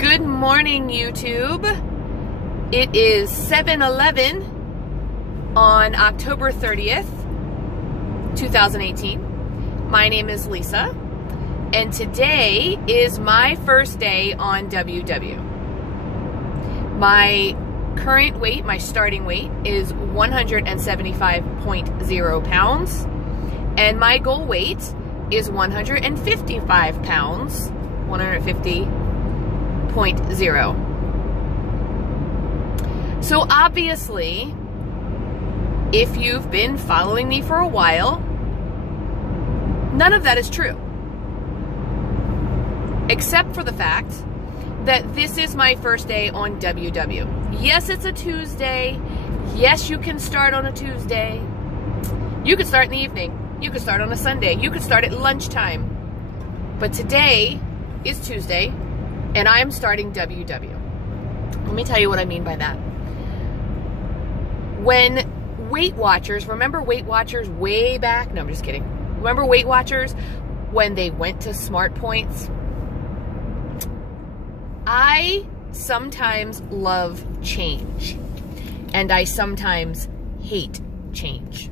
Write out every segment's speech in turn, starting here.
Good morning, YouTube. It is 7:11 on October 30th, 2018. My name is Lisa, and today is my first day on WW. My current weight, my starting weight, is 175.0 pounds, and my goal weight is 155 pounds, 150.0. So obviously, if you've been following me for a while, none of that is true. Except for the fact that this is my first day on WW. Yes, it's a Tuesday. Yes, you can start on a Tuesday. You could start in the evening. You could start on a Sunday. You could start at lunchtime. But today is Tuesday, and I'm starting WW. Let me tell you what I mean by that. When Weight Watchers, remember Weight Watchers way back? No, I'm just kidding. Remember Weight Watchers when they went to Smart Points? I sometimes love change, and I sometimes hate change.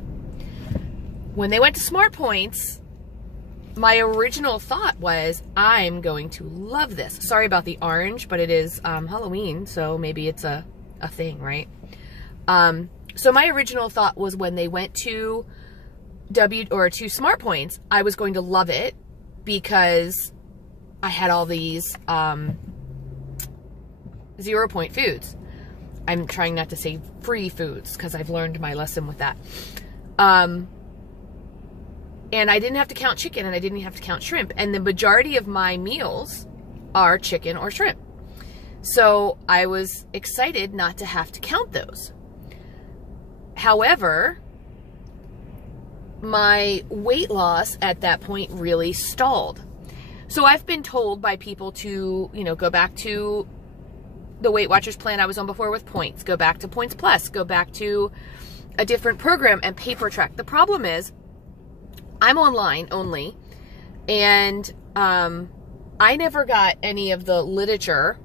When they went to Smart Points, my original thought was, I'm going to love this. Sorry about the orange, but it is Halloween, so maybe it's a thing, right? So my original thought was when they went to to Smart Points, I was going to love it because I had all these 0-point foods. I'm trying not to say free foods because I've learned my lesson with that. And I didn't have to count chicken, and I didn't have to count shrimp. And the majority of my meals are chicken or shrimp. So I was excited not to have to count those. However, my weight loss at that point really stalled. So I've been told by people to, go back to the Weight Watchers plan I was on before with points. Go back to Points Plus. Go back to a different program and paper track. The problem is, I'm online only, and I never got any of the literature,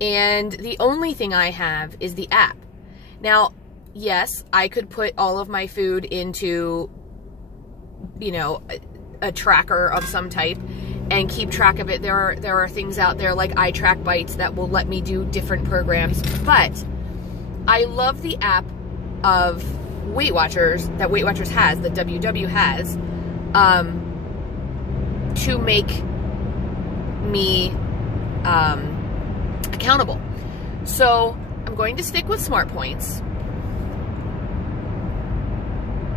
and the only thing I have is the app. Now, yes, I could put all of my food into, a tracker of some type and keep track of it. There are things out there like iTrack Bites that will let me do different programs, but I love the app of Weight Watchers that Weight Watchers has, that WW has, to make me accountable. So I'm going to stick with Smart Points,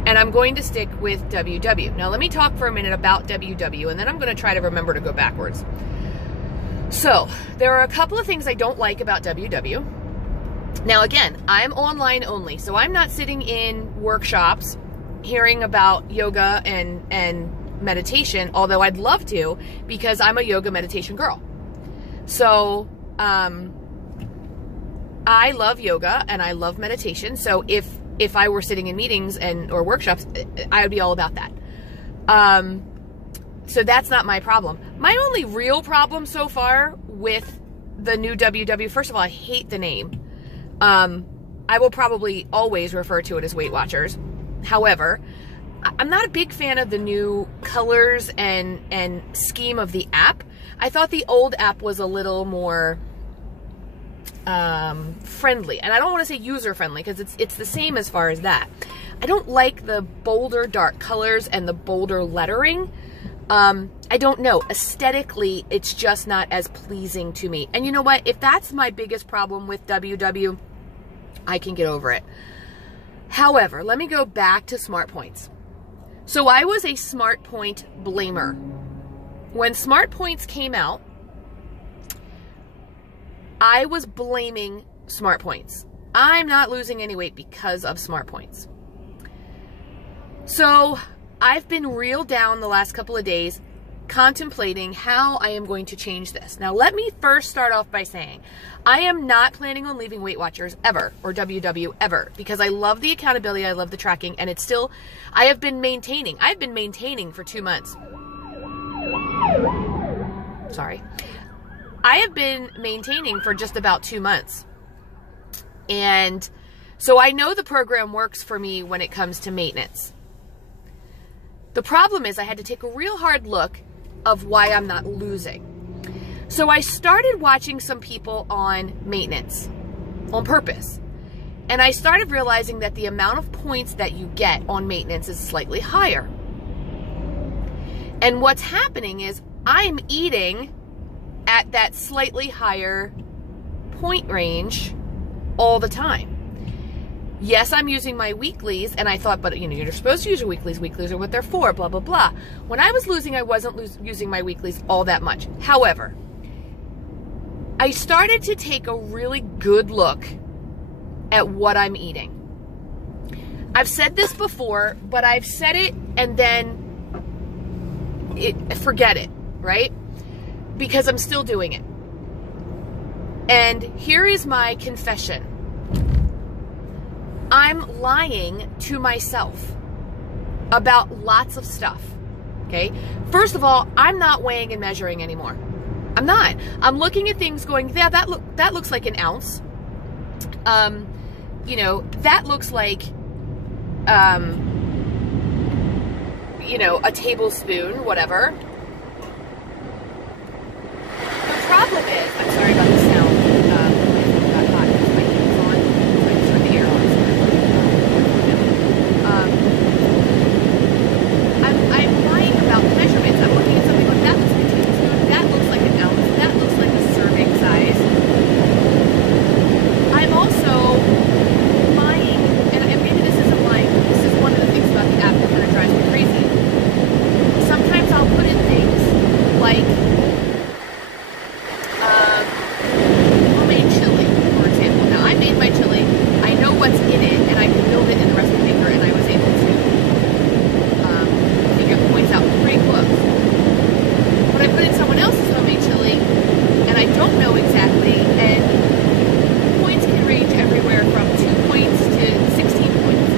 and I'm going to stick with WW. Now let me talk for a minute about WW, and then I'm going to try to remember to go backwards. So there are a couple of things I don't like about WW. Now again, I'm online only, so I'm not sitting in workshops hearing about yoga and meditation, although I'd love to, because I'm a yoga meditation girl. So I love yoga and I love meditation, so if I were sitting in meetings or workshops, I would be all about that. So that's not my problem. My only real problem so far with the new WW, first of all, I hate the name. I will probably always refer to it as Weight Watchers. However, I'm not a big fan of the new colors and scheme of the app. I thought the old app was a little more friendly. And I don't want to say user-friendly because it's the same as far as that. I don't like the bolder dark colors and the bolder lettering. I don't know. Aesthetically, it's just not as pleasing to me. And you know what? If that's my biggest problem with WW, I can get over it. However, let me go back to Smart Points. So I was a Smart Point blamer. When Smart Points came out, I was blaming Smart Points. I'm not losing any weight because of Smart Points. So I've been real down the last couple of days contemplating how I am going to change this. Now, let me first start off by saying I am not planning on leaving Weight Watchers ever, or WW ever, because I love the accountability, I love the tracking, and it's still, I've been maintaining for 2 months. Sorry. I have been maintaining for just about 2 months. And so I know the program works for me when it comes to maintenance. The problem is I had to take a real hard look of why I'm not losing. So I started watching some people on maintenance on purpose. And I started realizing that the amount of points that you get on maintenance is slightly higher. And what's happening is I'm eating at that slightly higher point range all the time. Yes, I'm using my weeklies, and I thought, but you know, you're supposed to use your weeklies. Weeklies are what they're for, blah, blah, blah. When I was losing, I wasn't using my weeklies all that much. However, I started to take a really good look at what I'm eating. I've said this before, but I've said it and then forget it, right? Because I'm still doing it. And here is my confession. I'm lying to myself about lots of stuff, okay? First of all, I'm not weighing and measuring anymore. I'm not. I'm looking at things going, yeah, that looks like an ounce. You know, that looks like, you know, a tablespoon, whatever. The problem is, I'm sorry about the sound. It got hot because my heat was on. So I just turned the air on. I'm lying about measurements. I'm looking at something like that looks like a tablespoon. That looks like an ounce. That looks like a serving size. I'm also lying, and maybe this isn't lying. This is one of the things about the app that kind of drives me crazy. Sometimes I'll put in things like homemade chili, for example. Now, I made my chili. I know what's in it, and I can build it in the recipe maker, and I was able to figure the points out pretty close. But I put in someone else's homemade chili, and I don't know exactly, and points can range everywhere from 2 points to 16 points.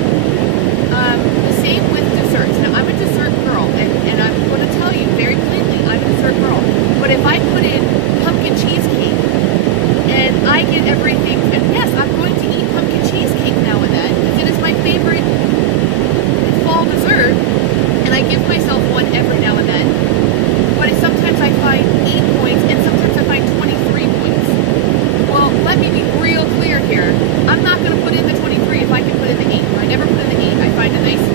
The same with desserts. Now, I'm a dessert girl, and I'm going to tell you very plainly, I'm a dessert girl. But if I put in pumpkin cheesecake, and I get everything, and yes, I'm going to eat pumpkin cheesecake now and then, because it is my favorite fall dessert, and I give myself one every now and then. But sometimes I find 8 points, and sometimes I find 23 points. Well, let me be real clear here. I'm not going to put in the 23 if I can put in the 8. I never put in the 8. I find a nice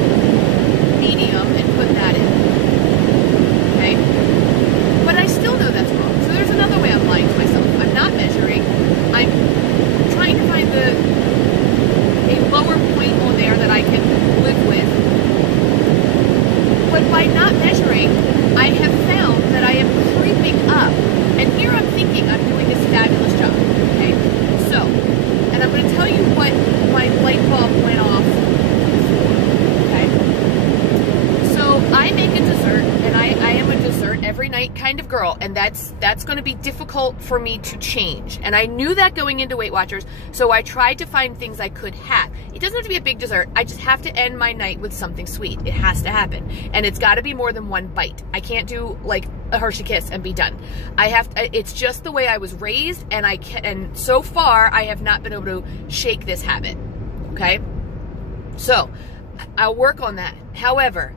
medium and put that in. Okay? But I still know that's wrong. So there's another way I'm lying to myself. I'm not measuring. I'm trying to find a lower point on there that I can live with. But by not measuring, I have found that I am creeping up. And here I'm thinking I'm doing this fabulous job. Okay? So, and I'm going to tell you what my light bulb went off for. Okay? So I make a dessert, and I am a dessert every night kind of girl, and that's going to be difficult for me to change. And I knew that going into Weight Watchers, so I tried to find things I could have. It doesn't have to be a big dessert. I just have to end my night with something sweet. It has to happen. And it's got to be more than one bite. I can't do like a Hershey Kiss and be done. It's just the way I was raised, and so far I have not been able to shake this habit. Okay? So, I'll work on that. However,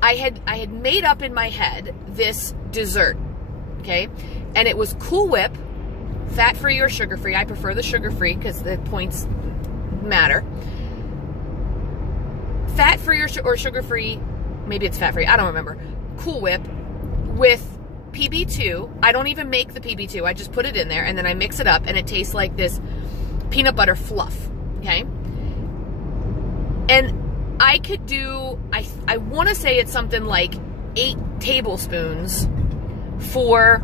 I had made up in my head this dessert, okay? And it was Cool Whip, fat-free or sugar-free. I prefer the sugar-free because the points matter. Fat-free or sugar-free, maybe it's fat-free, I don't remember. Cool Whip with PB2. I don't even make the PB2. I just put it in there, and then I mix it up, and it tastes like this peanut butter fluff, okay? And I could do, I want to say it's something like 8 tablespoons for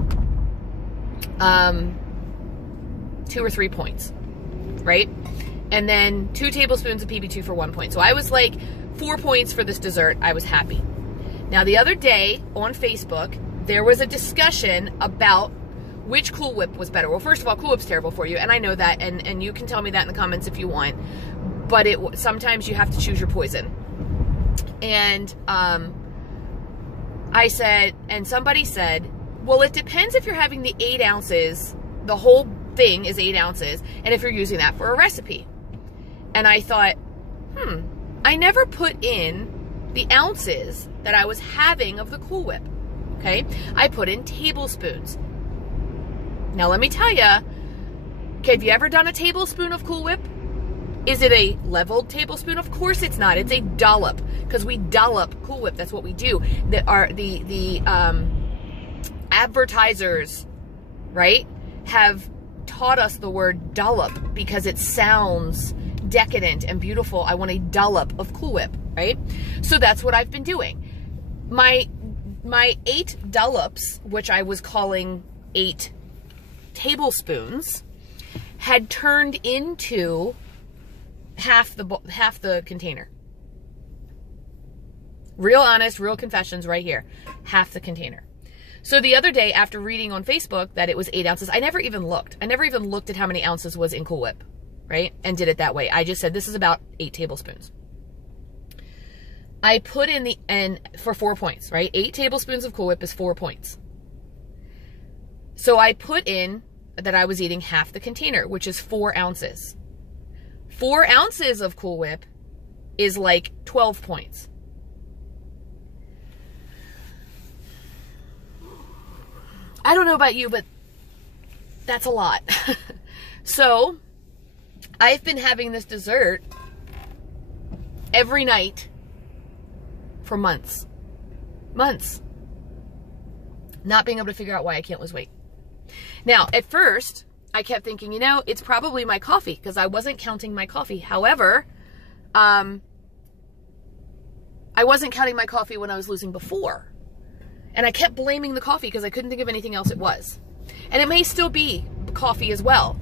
2 or 3 points, right? And then 2 tablespoons of PB2 for 1 point. So I was like 4 points for this dessert. I was happy. Now the other day on Facebook, there was a discussion about which Cool Whip was better. Well, first of all, Cool Whip's terrible for you, and I know that, and you can tell me that in the comments if you want. But sometimes you have to choose your poison. And I said, and somebody said, Well, it depends if you're having the 8 ounces, the whole thing is 8 ounces, and if you're using that for a recipe. And I thought, I never put in the ounces that I was having of the Cool Whip, okay? I put in tablespoons. Now, let me tell you, okay, have you ever done a tablespoon of Cool Whip? Is it a leveled tablespoon? Of course it's not. It's a dollop, because we dollop Cool Whip. That's what we do. The advertisers, right, have taught us the word dollop because it sounds decadent and beautiful. I want a dollop of Cool Whip, right? So that's what I've been doing. My 8 dollops, which I was calling 8 tablespoons, had turned into half the container. Real honest, real confessions right here. Half the container. So the other day, after reading on Facebook that it was 8 ounces, I never even looked. I never even looked at how many ounces was in Cool Whip, right? And did it that way. I just said, this is about 8 tablespoons. I put in for 4 points, right? 8 tablespoons of Cool Whip is 4 points. So I put in that I was eating half the container, which is 4 ounces. 4 ounces of Cool Whip is like 12 points. I don't know about you, but that's a lot. So I've been having this dessert every night for months. Months. Not being able to figure out why I can't lose weight. Now, at first, I kept thinking, you know, it's probably my coffee, because I wasn't counting my coffee. However, I wasn't counting my coffee when I was losing before. And I kept blaming the coffee because I couldn't think of anything else it was. And it may still be coffee as well.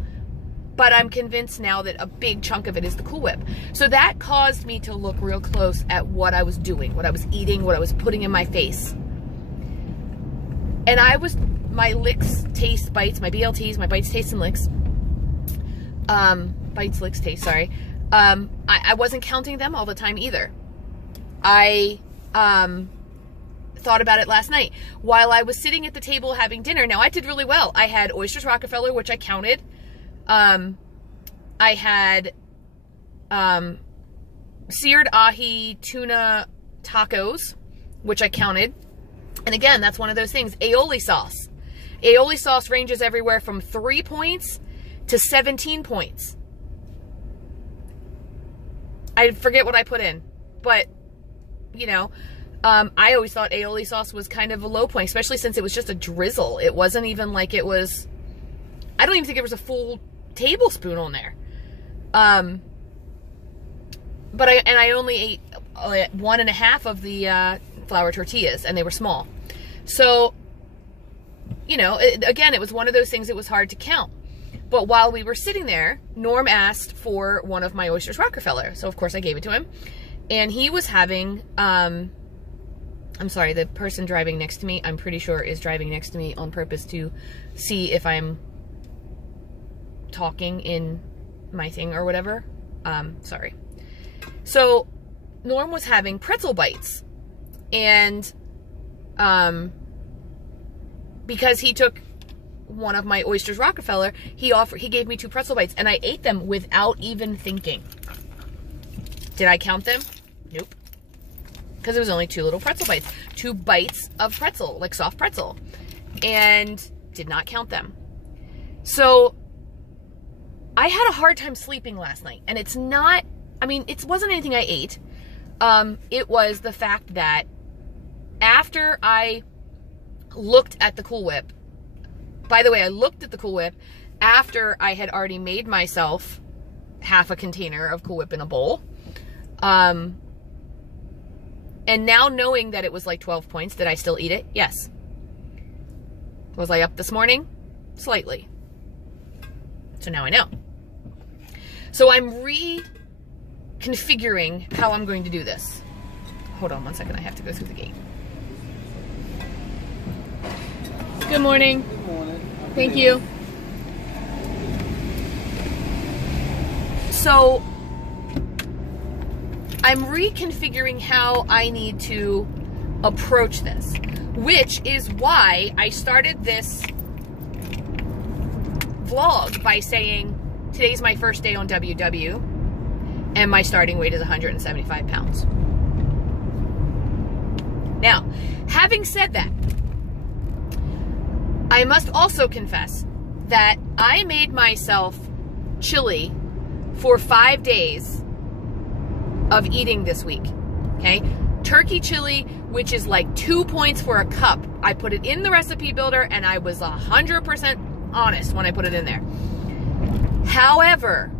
But I'm convinced now that a big chunk of it is the Cool Whip. So that caused me to look real close at what I was doing, what I was eating, what I was putting in my face. And my licks, taste, bites, my BLTs, my bites, taste, and licks. Bites, licks, taste, sorry. I wasn't counting them all the time either. I thought about it last night. While I was sitting at the table having dinner, now I did really well. I had oysters Rockefeller, which I counted. I had seared ahi tuna tacos, which I counted. And again, that's one of those things. Aioli sauce. Aioli sauce ranges everywhere from 3 points to 17 points. I forget what I put in, but, you know, I always thought aioli sauce was kind of a low point, especially since it was just a drizzle. It wasn't even like it was, I don't even think there was a full tablespoon on there. But I only ate 1.5 of the flour tortillas, and they were small. So, you know, again, it was one of those things that was hard to count. But while we were sitting there, Norm asked for one of my oysters Rockefeller. So, of course, I gave it to him. And he was having, I'm sorry, the person driving next to me, I'm pretty sure is driving next to me on purpose to see if I'm talking in my thing or whatever. Sorry. So, Norm was having pretzel bites. And, because he took one of my oysters Rockefeller, he gave me 2 pretzel bites, and I ate them without even thinking. Did I count them? Nope. Because it was only 2 little pretzel bites. 2 bites of pretzel, like soft pretzel. And did not count them. So, I had a hard time sleeping last night. And it's not, I mean, it wasn't anything I ate. It was the fact that after I looked at the Cool Whip, by the way, I looked at the Cool Whip after I had already made myself half a container of Cool Whip in a bowl. And now knowing that it was like 12 points, did I still eat it? Yes. Was I up this morning? Slightly. So now I know. So I'm reconfiguring how I'm going to do this. Hold on one second, I have to go through the gate. Good morning. Good morning. Thank you. So, I'm reconfiguring how I need to approach this. which is why I started this vlog by saying today's my first day on WW and my starting weight is 175 pounds. Now, having said that, I must also confess that I made myself chili for 5 days of eating this week, okay? Turkey chili, which is like 2 points for a cup. I put it in the recipe builder and I was 100% honest when I put it in there. However,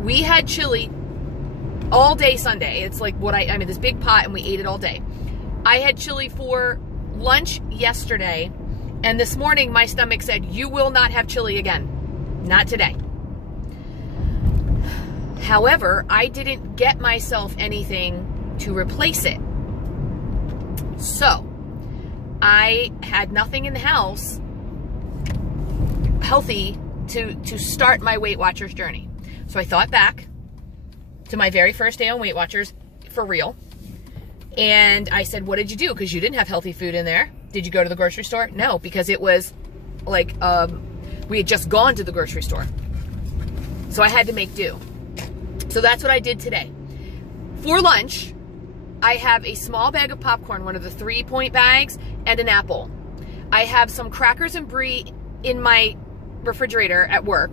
we had chili all day Sunday. It's like what I mean, this big pot, and we ate it all day. I had chili for lunch yesterday, and this morning my stomach said, you will not have chili again. Not today. However, I didn't get myself anything to replace it. So, I had nothing in the house healthy to start my Weight Watchers journey. So I thought back to my very first day on Weight Watchers, for real. And I said, what did you do? Because you didn't have healthy food in there. Did you go to the grocery store? No, because it was like, we had just gone to the grocery store. So I had to make do. So that's what I did today. For lunch, I have a small bag of popcorn, one of the 3-point bags, and an apple. I have some crackers and brie in my refrigerator at work,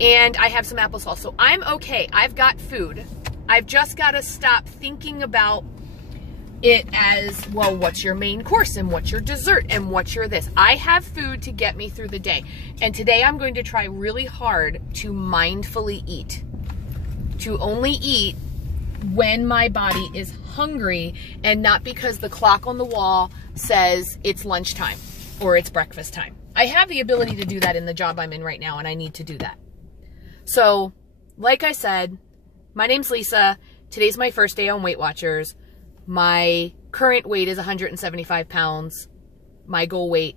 and I have some applesauce. So I'm okay. I've got food. I've just got to stop thinking about it as, well, what's your main course and what's your dessert and what's your this. I have food to get me through the day. And today I'm going to try really hard to mindfully eat. To only eat when my body is hungry and not because the clock on the wall says it's lunchtime or it's breakfast time. I have the ability to do that in the job I'm in right now, and I need to do that. So, like I said, my name's Lisa. Today's my first day on Weight Watchers. My current weight is 175 pounds. My goal weight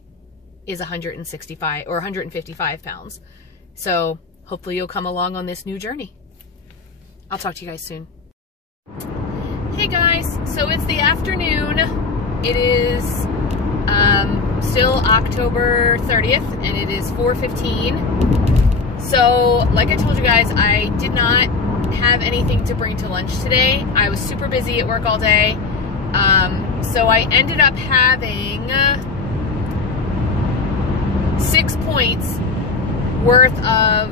is 165 or 155 pounds. So hopefully you'll come along on this new journey. I'll talk to you guys soon. Hey guys, so it's the afternoon. It is still October 30th and it is 4:15. So like I told you guys, I did not have anything to bring to lunch today. I was super busy at work all day. So I ended up having 6 points worth of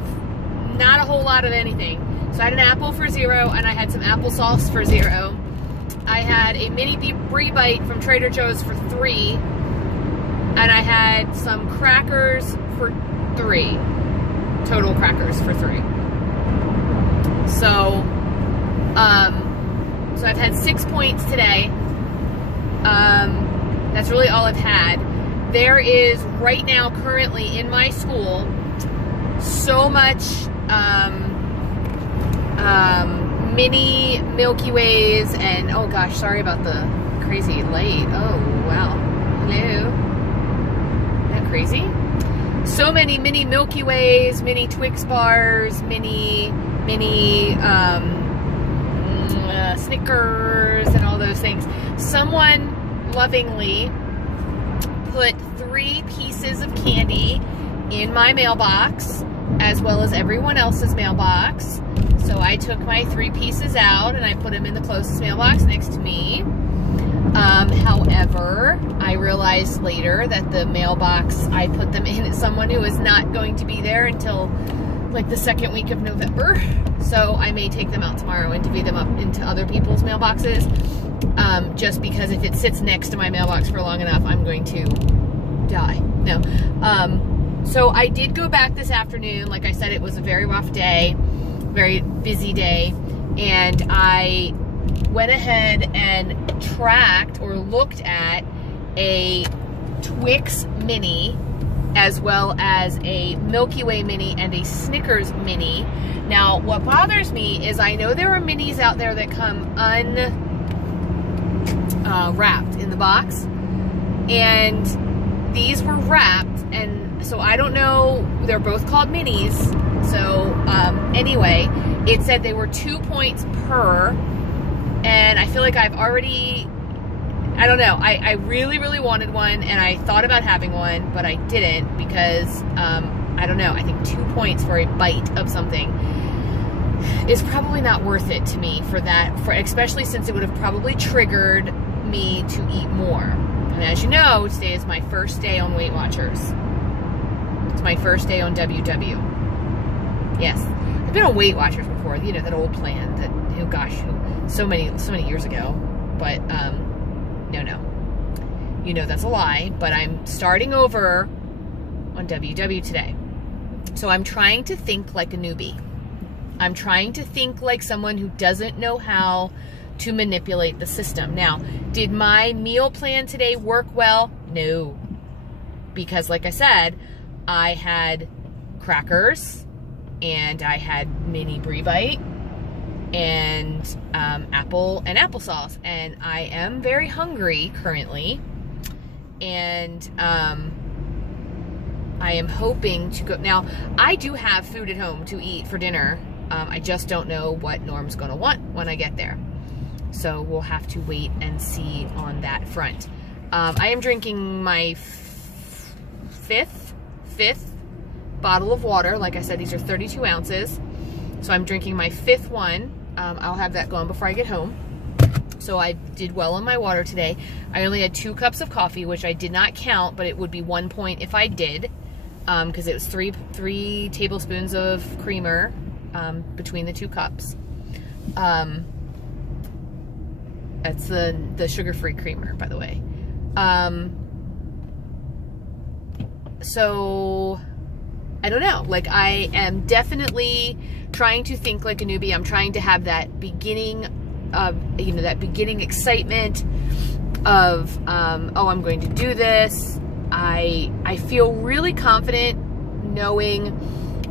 not a whole lot of anything. So I had an apple for $0 and I had some applesauce for $0. I had a mini brie bite from Trader Joe's for $3, and I had some crackers for $3. Total crackers for $3. So, so I've had 6 points today. That's really all I've had. There is right now currently in my school so much mini Milky Ways and, oh gosh, sorry about the crazy light. Oh, wow. Hello. Isn't that crazy? So many mini Milky Ways, mini Twix bars, mini Snickers and all those things. Someone lovingly put 3 pieces of candy in my mailbox, as well as everyone else's mailbox. So I took my 3 pieces out and I put them in the closest mailbox next to me. However, I realized later that the mailbox I put them in is someone who is not going to be there until like the 2nd week of November. So I may take them out tomorrow and divvy them up into other people's mailboxes. Just because if it sits next to my mailbox for long enough, I'm going to die. No. So I did go back this afternoon. Like I said, it was a very rough day, very busy day. And I went ahead and tracked or looked at a Twix mini, as well as a Milky Way mini and a Snickers mini. Now, what bothers me is I know there are minis out there that come unwrapped in the box, and these were wrapped, and so I don't know, they're both called minis. So anyway, it said they were 2 points per, and I feel like I've already I don't know. I really, really wanted one, and I thought about having one, but I didn't because, I don't know, I think 2 points for a bite of something is probably not worth it to me for that, especially since it would have probably triggered me to eat more. And as you know, today is my first day on Weight Watchers. It's my first day on WW. Yes. I've been on Weight Watchers before, you know, that old plan that, oh gosh, so many years ago. But, no. You know that's a lie, but I'm starting over on WW today. So I'm trying to think like a newbie. I'm trying to think like someone who doesn't know how to manipulate the system. Now, did my meal plan today work well? No. Because like I said, I had crackers, and I had mini Brie Bite, and apple and applesauce, and I am very hungry currently, and I am hoping to go. Now, I do have food at home to eat for dinner. I just don't know what Norm's gonna want when I get there. So we'll have to wait and see on that front. I am drinking my fifth bottle of water. Like I said, these are 32 ounces. So I'm drinking my 5th one. I'll have that going before I get home. So I did well on my water today. I only had 2 cups of coffee, which I did not count, but it would be 1 point if I did, because it was three tablespoons of creamer between the 2 cups. That's the sugar-free creamer, by the way. So I don't know. Like, I am definitely trying to think like a newbie. I'm trying to have that beginning of, you know, that beginning excitement of, oh, I'm going to do this. I feel really confident knowing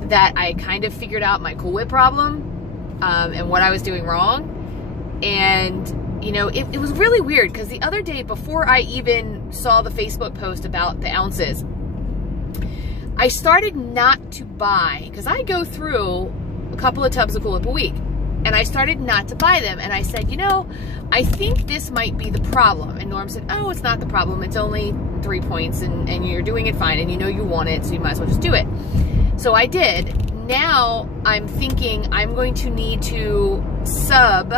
that I kind of figured out my Cool Whip problem, and what I was doing wrong. And, you know, it was really weird because the other day, before I even saw the Facebook post about the ounces, I started not to buy, because I go through a couple of tubs of Cool Whip a week, and I started not to buy them. And I said, you know, I think this might be the problem. And Norm said, oh, it's not the problem. It's only 3 points, and you're doing it fine, and you know you want it, so you might as well just do it. So I did. Now I'm thinking I'm going to need to sub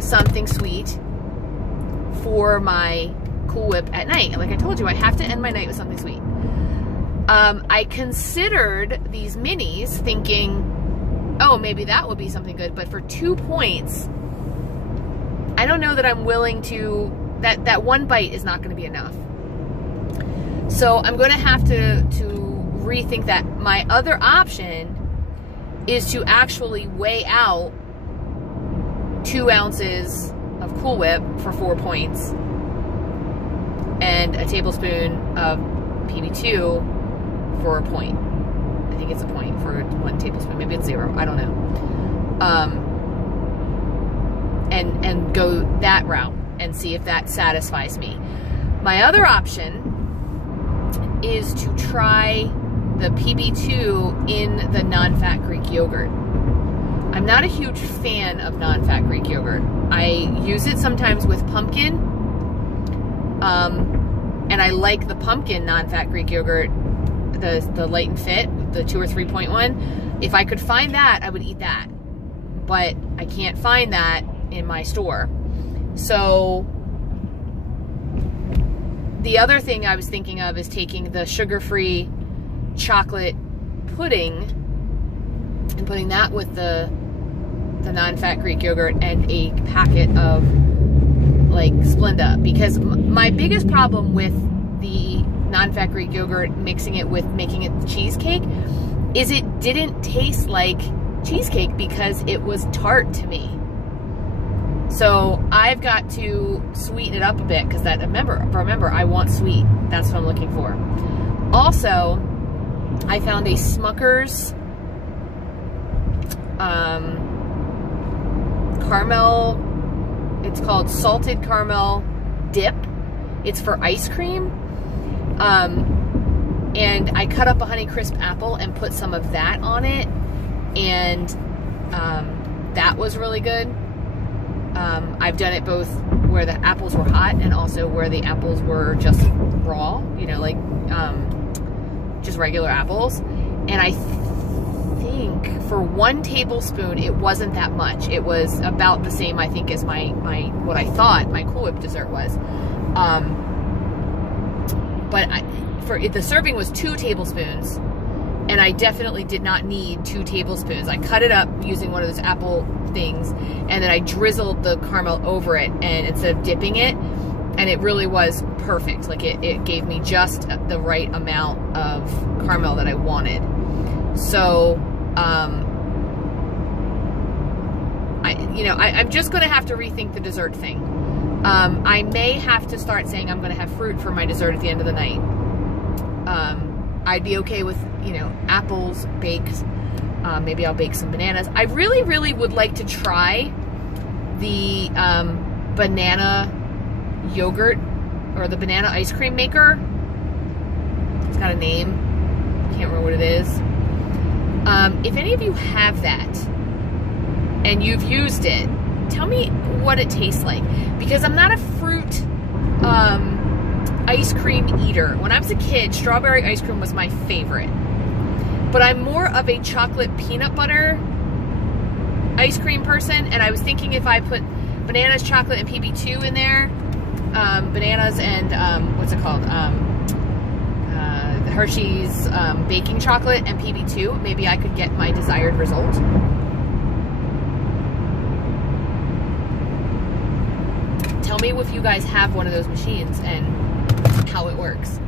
something sweet for my Cool Whip at night. And like I told you, I have to end my night with something sweet. I considered these minis thinking, oh, maybe that would be something good, but for 2 points, I don't know that I'm willing to, that 1 bite is not going to be enough. So I'm going to have to rethink that. My other option is to actually weigh out 2 ounces of Cool Whip for 4 points and a tablespoon of PB2 for a point. I think it's a point for 1 tablespoon. Maybe it's 0. I don't know. And go that route and see if that satisfies me. My other option is to try the PB2 in the non-fat Greek yogurt. I'm not a huge fan of non-fat Greek yogurt. I use it sometimes with pumpkin, and I like the pumpkin non-fat Greek yogurt, the Light and Fit, the 2 or 3 point one. If I could find that, I would eat that, but I can't find that in my store. So the other thing I was thinking of is taking the sugar-free chocolate pudding and putting that with the non-fat Greek yogurt and a packet of like Splenda, because my biggest problem with the non-fat Greek yogurt, mixing it with making it cheesecake, is it didn't taste like cheesecake because it was tart to me. So I've got to sweeten it up a bit, because that, remember, I want sweet. That's what I'm looking for. Also, I found a Smucker's caramel, it's called salted caramel dip. It's for ice cream. And I cut up a Honeycrisp apple and put some of that on it, and that was really good. I've done it both where the apples were hot and also where the apples were just raw, you know, like just regular apples. And I think for 1 tablespoon, it wasn't that much. It was about the same, I think, as what I thought my Cool Whip dessert was. But the serving was 2 tablespoons, and I definitely did not need 2 tablespoons. I cut it up using one of those apple things, and then I drizzled the caramel over it, and instead of dipping it, and it really was perfect. Like it gave me just the right amount of caramel that I wanted. So, I'm just gonna have to rethink the dessert thing. I may have to start saying I'm gonna have fruit for my dessert at the end of the night. I'd be okay with, you know, apples baked. Maybe I'll bake some bananas. I really, really would like to try the banana yogurt or the banana ice cream maker. It's got a name. Can't remember what it is. If any of you have that and you've used it, tell me what it tastes like, because I'm not a fruit ice cream eater. When I was a kid, strawberry ice cream was my favorite, but I'm more of a chocolate peanut butter ice cream person, and I was thinking if I put bananas, chocolate, and PB2 in there, bananas and what's it called, the Hershey's baking chocolate and PB2, maybe I could get my desired result. Tell me if you guys have one of those machines and how it works.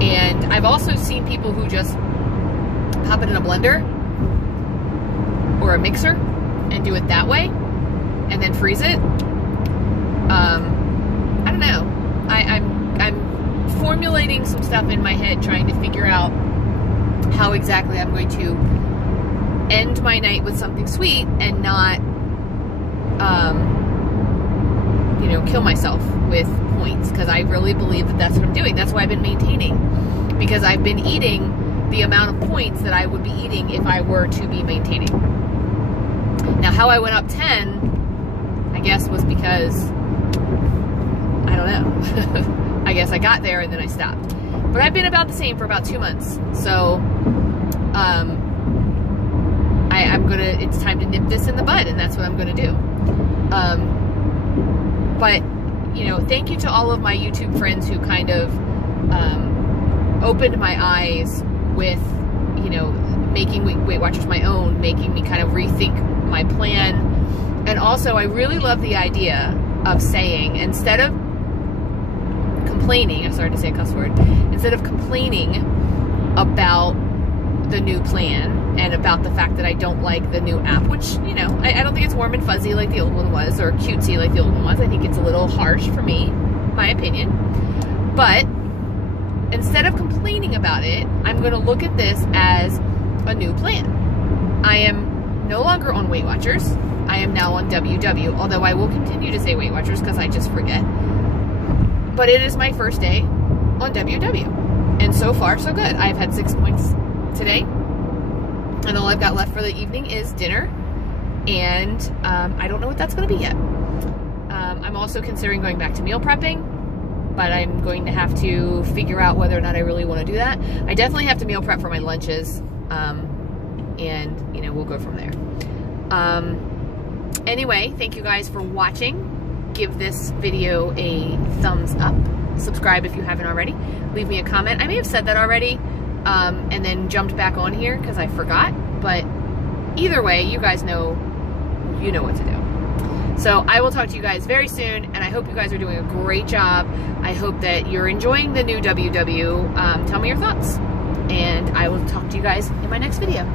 And I've also seen people who just pop it in a blender or a mixer and do it that way and then freeze it. I don't know. I'm formulating some stuff in my head, trying to figure out how exactly I'm going to end my night with something sweet and not you know, kill myself with points, because I really believe that that's what I'm doing. That's why I've been maintaining, because I've been eating the amount of points that I would be eating if I were to be maintaining. Now, how I went up 10, I guess, was because, I don't know. I guess I got there and then I stopped. But I've been about the same for about 2 months. So, it's time to nip this in the bud, and that's what I'm gonna do. But, you know, thank you to all of my YouTube friends who kind of opened my eyes with, you know, making Weight Watchers my own, making me kind of rethink my plan. And also, I really love the idea of saying, instead of complaining, I started to say a cuss word, instead of complaining about the new plan and about the fact that I don't like the new app, which, you know, I don't think it's warm and fuzzy like the old one was, or cutesy like the old one was. I think it's a little harsh for me, my opinion. But instead of complaining about it, I'm going to look at this as a new plan. I am no longer on Weight Watchers. I am now on WW, although I will continue to say Weight Watchers because I just forget. But it is my first day on WW. And so far, so good. I've had 6 points today. And all I've got left for the evening is dinner. And I don't know what that's going to be yet. I'm also considering going back to meal prepping, but I'm going to have to figure out whether or not I really want to do that. I definitely have to meal prep for my lunches. And, you know, we'll go from there. Anyway, thank you guys for watching. Give this video a thumbs up. Subscribe if you haven't already. Leave me a comment. I may have said that already. And then jumped back on here because I forgot, but either way, you guys know, you know what to do. So I will talk to you guys very soon, and I hope you guys are doing a great job. I hope that you're enjoying the new WW. Tell me your thoughts, and I will talk to you guys in my next video.